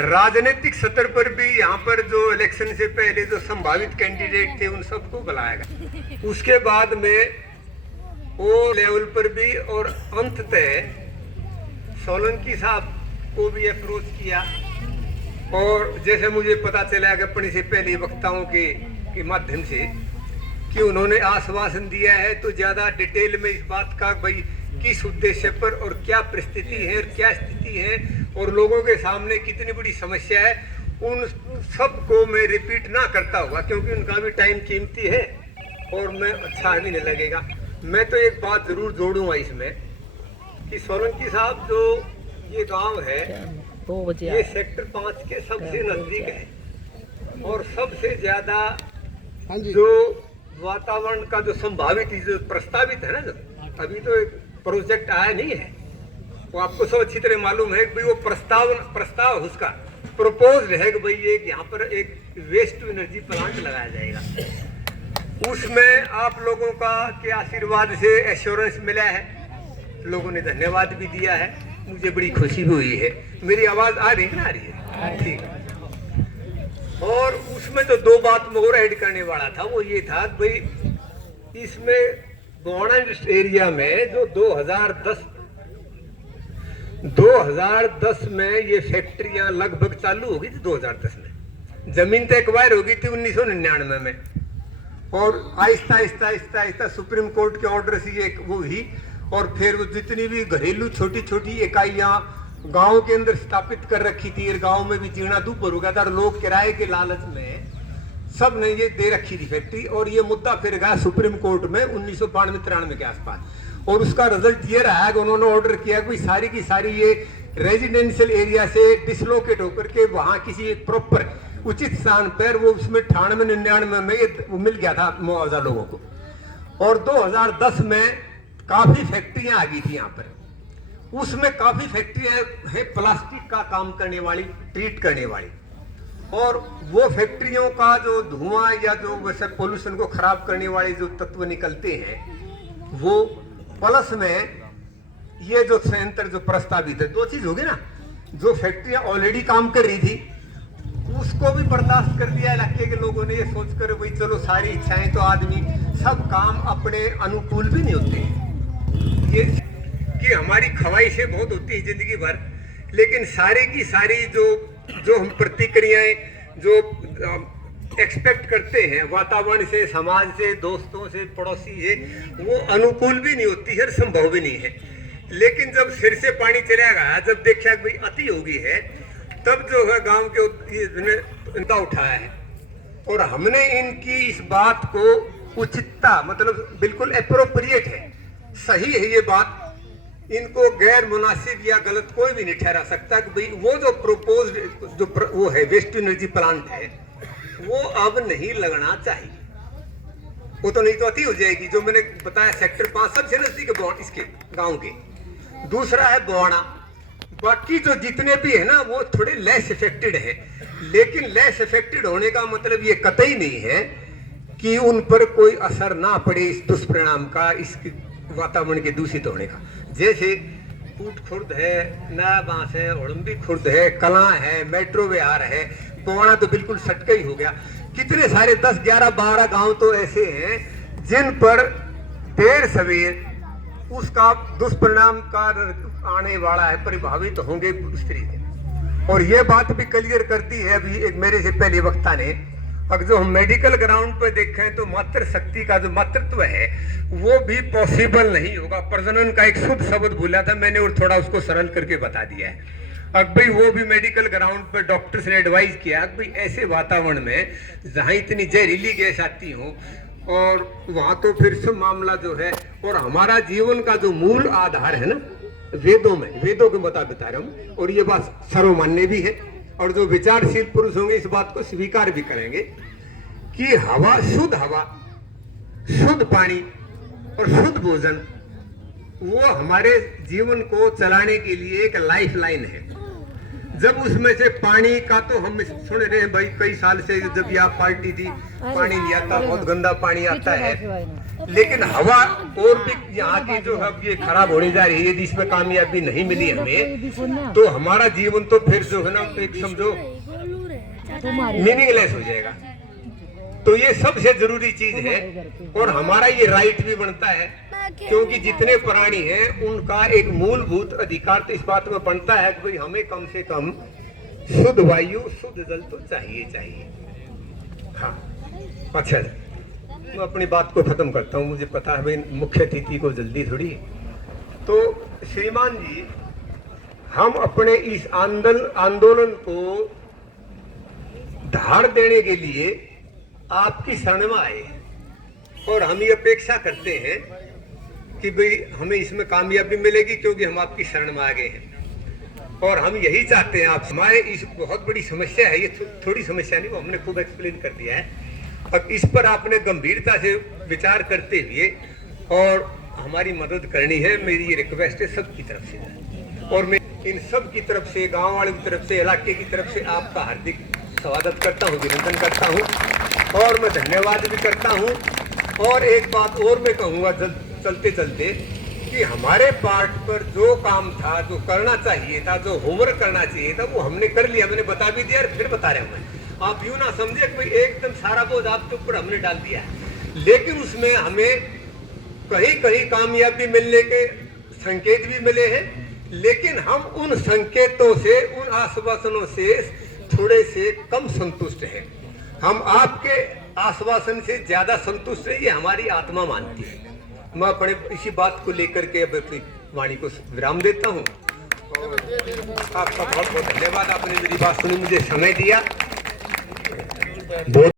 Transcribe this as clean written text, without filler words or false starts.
राजनीतिक स्तर पर भी यहाँ पर जो इलेक्शन से पहले जो संभावित कैंडिडेट थे उन सबको बुलाया गया। उसके बाद में वो लेवल पर भी और अंततः सोलंकी साहब को भी अप्रोच किया। और जैसे मुझे पता चला कि अपने से पहले वक्ताओं के माध्यम से कि उन्होंने आश्वासन दिया है, तो ज़्यादा डिटेल में इस बात का भाई किस उद्देश्य पर और क्या परिस्थिति है और क्या स्थिति है और लोगों के सामने कितनी बड़ी समस्या है, उन सब को मैं रिपीट ना करता हुआ, क्योंकि उनका भी टाइम कीमती है और मैं अच्छा भी नहीं लगेगा। मैं तो एक बात जरूर जोड़ूंगा इसमें कि सोलंकी साहब जो ये गांव है ये सेक्टर 5 के सबसे नजदीक है और सबसे ज्यादा जो वातावरण का जो संभावित जो प्रस्तावित है ना, जो अभी तो एक प्रोजेक्ट आया नहीं है, वो आपको सब अच्छी तरह मालूम है कि वो प्रस्ताव उसका प्रपोज्ड है कि भाई एक यहाँ पर एक वेस्ट टू एनर्जी प्लांट लगाया जाएगा। उसमें आप लोगों का के आशीर्वाद से एश्योरेंस मिला है, लोगों ने धन्यवाद भी दिया है, मुझे बड़ी खुशी हुई है। मेरी आवाज आ रही है ना? आ रही है, ठीक है। और उसमें तो दो बात में और ऐड करने वाला था, वो ये था भाई इसमें गोवाना एरिया में जो 2010 में ये फैक्ट्रियां लगभग चालू होगी थी। 2010 में जमीन तो एक्वायर होगी थी 1999 में, और आहिस्ता आहिस्ता आहिस्ता आहिस्ता सुप्रीम कोर्ट के ऑर्डर से ये वो हुई। और फिर वो जितनी भी घरेलू छोटी छोटी इकाइयां गांव के अंदर स्थापित कर रखी थी, गांव में भी जीना दुभर हो गया था, लोग किराए के लालच में सब ने ये दे रखी थी फैक्ट्री। और ये मुद्दा फिर गया सुप्रीम कोर्ट में 1992-93 के आसपास, और उसका रिजल्ट ये रहा है कि उन्होंने ऑर्डर किया कि सारी की सारी ये रेजिडेंशियल एरिया से डिसलोकेट होकर के वहां किसी एक प्रॉपर उचित स्थान पर वो उसमें 98-99 में ये मिल गया था मुआवजा लोगों को। और 2010 में काफी फैक्ट्रियां आ गई थी यहाँ पर, उसमें काफी फैक्ट्रियां हैं प्लास्टिक का काम करने वाली, ट्रीट करने वाली, और वो फैक्ट्रियों का जो धुआं या जो वैसे पोल्यूशन को खराब करने वाले जो तत्व निकलते हैं वो प्लस में ये जो संयंत्र जो प्रस्तावित है, दो चीज होगी ना, जो फैक्ट्रियां ऑलरेडी काम कर रही थी उसको भी बर्दाश्त कर दिया इलाके के लोगों ने, ये सोचकर भाई चलो सारी इच्छाएं तो आदमी सब काम अपने अनुकूल भी नहीं होते, ये कि हमारी ख्वाहिशें बहुत होती है जिंदगी भर, लेकिन सारी की सारी जो हम प्रतिक्रियाएं जो एक्सपेक्ट करते हैं वातावरण से, समाज से, दोस्तों से, पड़ोसी से, वो अनुकूल भी नहीं होती है, संभव भी नहीं है। लेकिन जब सिर से पानी चला गया, जब देखा कि भाई अति हो गई है, तब जो है गांव के इनका उठाया है और हमने इनकी इस बात को उचितता मतलब बिल्कुल एप्रोप्रिएट है, सही है ये बात, इनको गैर मुनासिब या गलत कोई भी नहीं ठहरा सकता कि भाई वो जो प्रोपोज्ड जो वो है वेस्ट एनर्जी प्लांट है वो अब नहीं लगना चाहिए, वो तो नहीं तो अति हो जाएगी। जो मैंने बताया सेक्टर 5 सबसे नजदीक है इसके गांव के। दूसरा है बोआना, बाकी जो जितने भी है ना वो थोड़े लेस इफेक्टेड है, लेकिन लेस इफेक्टेड होने का मतलब ये कतई नहीं है कि उन पर कोई असर ना पड़े इस दुष्परिणाम का, इस वातावरण के दूषित होने का। जैसे कूट खुर्द है, नया बांस है, उड़म्बी खुर्द है, कला है, मेट्रो विहार है, गोवाना तो बिल्कुल सटका ही हो गया। कितने सारे 10, 11, 12 गांव तो ऐसे हैं जिन पर देर सवेर उसका दुष्परिणाम का आने वाला है, प्रभावित होंगे उस तरीके। और ये बात भी क्लियर करती है अभी एक मेरे से पहले वक्ता ने, अगर जो हम मेडिकल ग्राउंड पर देखें तो मातृ शक्ति का जो मातृत्व है वो भी पॉसिबल नहीं होगा। प्रजनन का एक शुद्ध शब्द भूला था मैंने और थोड़ा उसको सरल करके बता दिया है। अब भाई वो भी मेडिकल ग्राउंड पर डॉक्टर्स ने एडवाइस किया कि भाई ऐसे वातावरण में जहाँ इतनी जहरीली गैस आती हो और वहाँ तो फिर से मामला जो है, और हमारा जीवन का जो मूल आधार है ना वेदों के बता रहा हूँ, और ये बात सर्वमान्य भी है और जो विचारशील पुरुष होंगे इस बात को स्वीकार भी करेंगे कि हवा, शुद्ध पानी और शुद्ध भोजन वो हमारे जीवन को चलाने के लिए एक लाइफ लाइन है। जब उसमें से पानी का तो हम सुन रहे हैं भाई कई साल से, जब यहाँ पार्टी थी पानी नहीं आता, बहुत गंदा पानी आता है, लेकिन हवा और भी यहाँ की जो है ये खराब होने जा रही है, यदि इसमें कामयाबी नहीं मिली हमें तो हमारा जीवन तो फिर जो है ना एक समझो मीनिंगलेस हो जाएगा। तो ये सबसे जरूरी चीज है और हमारा ये राइट भी बनता है, क्योंकि जितने प्राणी हैं उनका एक मूलभूत अधिकार तो इस बात में बनता है कि भाई हमें कम से कम शुद्ध वायु शुद्ध जल तो चाहिए। हाँ अच्छा, मैं अपनी बात को खत्म करता हूँ, मुझे पता है भाई मुख्य अतिथि को जल्दी थोड़ी। तो श्रीमान जी, हम अपने इस आंदोलन को धार देने के लिए आपकी शरण में आए और हम ये अपेक्षा करते हैं कि भाई हमें इसमें कामयाबी मिलेगी, क्योंकि हम आपकी शरण में आ गए हैं और हम यही चाहते हैं। आप हमारे इस बहुत बड़ी समस्या है, ये थोड़ी समस्या नहीं, वो हमने खूब एक्सप्लेन कर दिया है। अब इस पर आपने गंभीरता से विचार करते हुए और हमारी मदद करनी है, मेरी ये रिक्वेस्ट है सबकी तरफ से। और मैं इन सब की तरफ से, गांव वालों की तरफ से, इलाके की तरफ से आपका हार्दिक स्वागत करता हूँ, अभिनंदन करता हूँ और मैं धन्यवाद भी करता हूँ। और एक बात और मैं कहूँगा चलते चलते कि हमारे पार्ट पर जो काम था, जो करना चाहिए था, जो होमवर्क करना चाहिए था, वो हमने कर लिया। मैंने बता भी दिया और फिर बता रहे हैं। आप यूं ना समझे कि एकदम सारा बोझ आपके ऊपर हमने डाल दिया है, लेकिन उसमें हमें कहीं कहीं कामयाबी मिलने के संकेत भी मिले हैं, लेकिन हम उन संकेतों से, उन आश्वासनों से थोड़े से कम संतुष्ट हैं। हम आपके आश्वासन से ज्यादा संतुष्ट है, ये हमारी आत्मा मानती है। मैं अपने इसी बात को लेकर के अब अपनी वाणी को विराम देता हूँ। आपका बहुत बहुत धन्यवाद, आपने मेरी बात सुनी, मुझे समय दिया।